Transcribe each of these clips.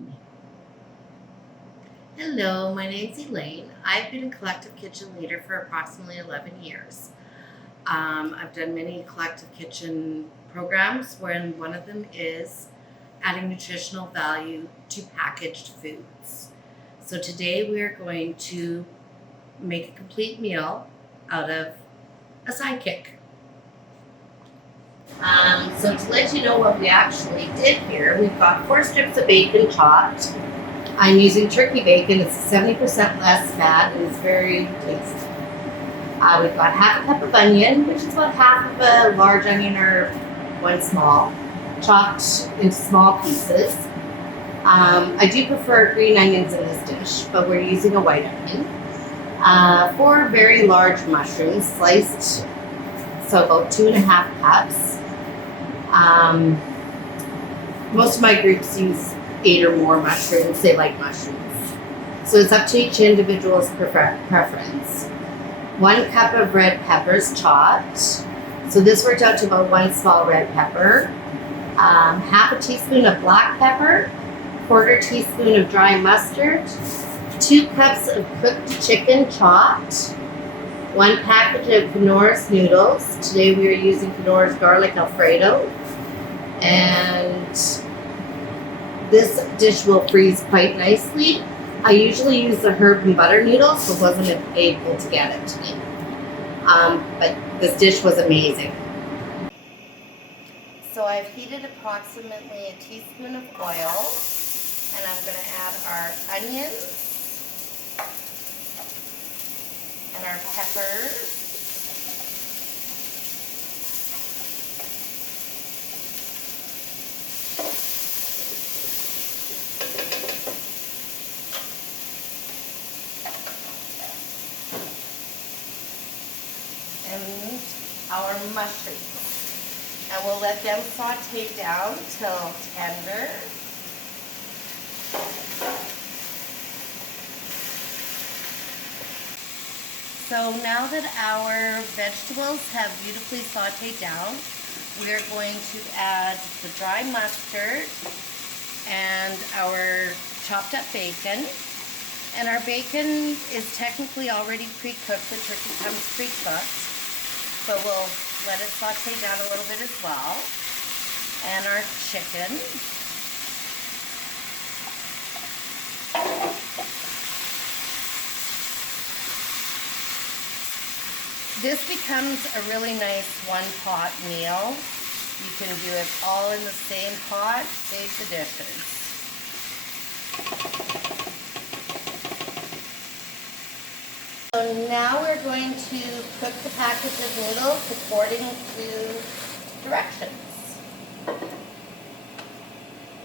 me. Hello, my name's Elaine. I've been a collective kitchen leader for approximately 11 years. I've done many collective kitchen programs, wherein one of them is adding nutritional value to packaged foods. So today we are going to make a complete meal out of a sidekick. So to let you know what we actually did here, we've got 4 strips of bacon chopped. I'm using turkey bacon. It's 70% less fat and it's very tasty. We've got half a cup of onion, which is about half of a large onion or one small, chopped into small pieces. I do prefer green onions in this dish, but we're using a white onion. 4 very large mushrooms, sliced, so about 2.5 cups. Most of my groups use 8 or more mushrooms. They like mushrooms. So it's up to each individual's preference. 1 cup of red peppers chopped. So this worked out to about 1 small red pepper. Half a teaspoon of black pepper. 1/4 teaspoon of dry mustard. 2 cups of cooked chicken chopped. 1 package of Knorr's noodles. Today we are using Knorr's garlic Alfredo. And this dish will freeze quite nicely. I usually use the herb and butter noodles, but wasn't able to get it today. But this dish was amazing. So I've heated approximately a teaspoon of oil, and I'm going to add our onions and our peppers. And our mushrooms. And we'll let them saute down till tender. So now that our vegetables have beautifully sauteed down, we're going to add the dry mustard and our chopped up bacon. And our bacon is technically already pre-cooked. The turkey comes pre-cooked. But we'll let it saute down a little bit as well. And our chicken. This becomes a really nice one-pot meal. You can do it all in the same pot, save the dishes. So now we're going to cook the package of noodles according to directions.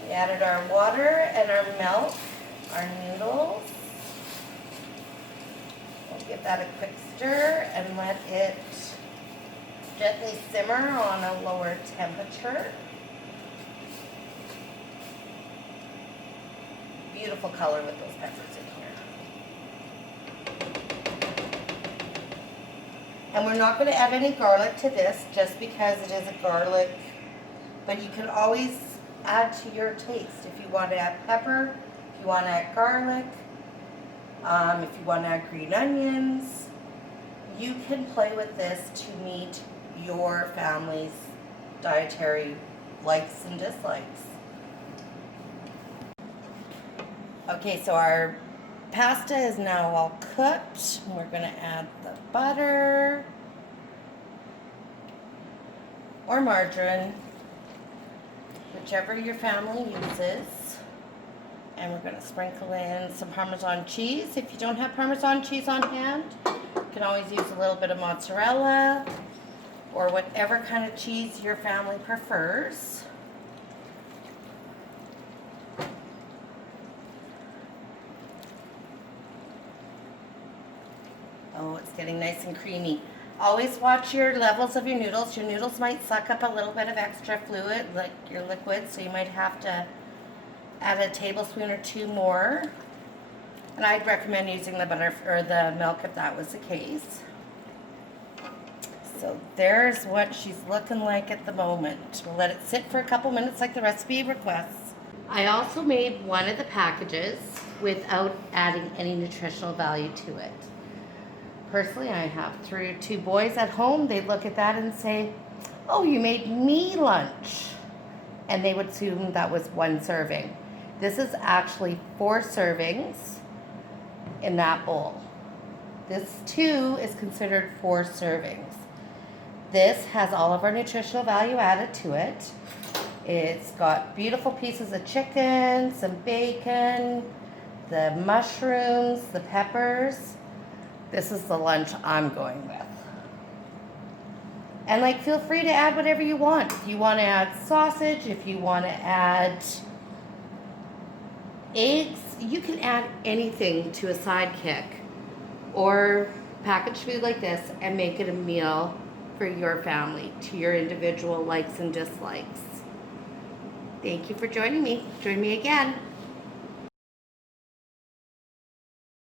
We added our water and our milk, our noodles. We'll give that a quick stir and let it gently simmer on a lower temperature. Beautiful color with those peppers in here. And we're not going to add any garlic to this just because it is a garlic, but you can always add to your taste. If you want to add pepper, if you want to add garlic, if you want to add green onions, you can play with this to meet your family's dietary likes and dislikes. Okay, so our pasta is now all cooked. We're going to add the butter or margarine, whichever your family uses. And we're going to sprinkle in some Parmesan cheese. If you don't have Parmesan cheese on hand, you can always use a little bit of mozzarella or whatever kind of cheese your family prefers. Oh, it's getting nice and creamy. Always watch your levels of your noodles. Your noodles might suck up a little bit of extra fluid, like your liquid, so you might have to add a tablespoon or 2 more. And I'd recommend using the butter or the milk if that was the case. So there's what she's looking like at the moment. We'll let it sit for a couple minutes like the recipe requests. I also made one of the packages without adding any nutritional value to it. Personally, I have two boys at home. They look at that and say, "Oh, you made me lunch." And they would assume that was one serving. This is actually 4 servings in that bowl. This too is considered 4 servings. This has all of our nutritional value added to it. It's got beautiful pieces of chicken, some bacon, the mushrooms, the peppers. This is the lunch I'm going with. And like, feel free to add whatever you want. If you want to add sausage, if you want to add eggs, you can add anything to a sidekick or packaged food like this and make it a meal for your family to your individual likes and dislikes. Thank you for joining me. Join me again.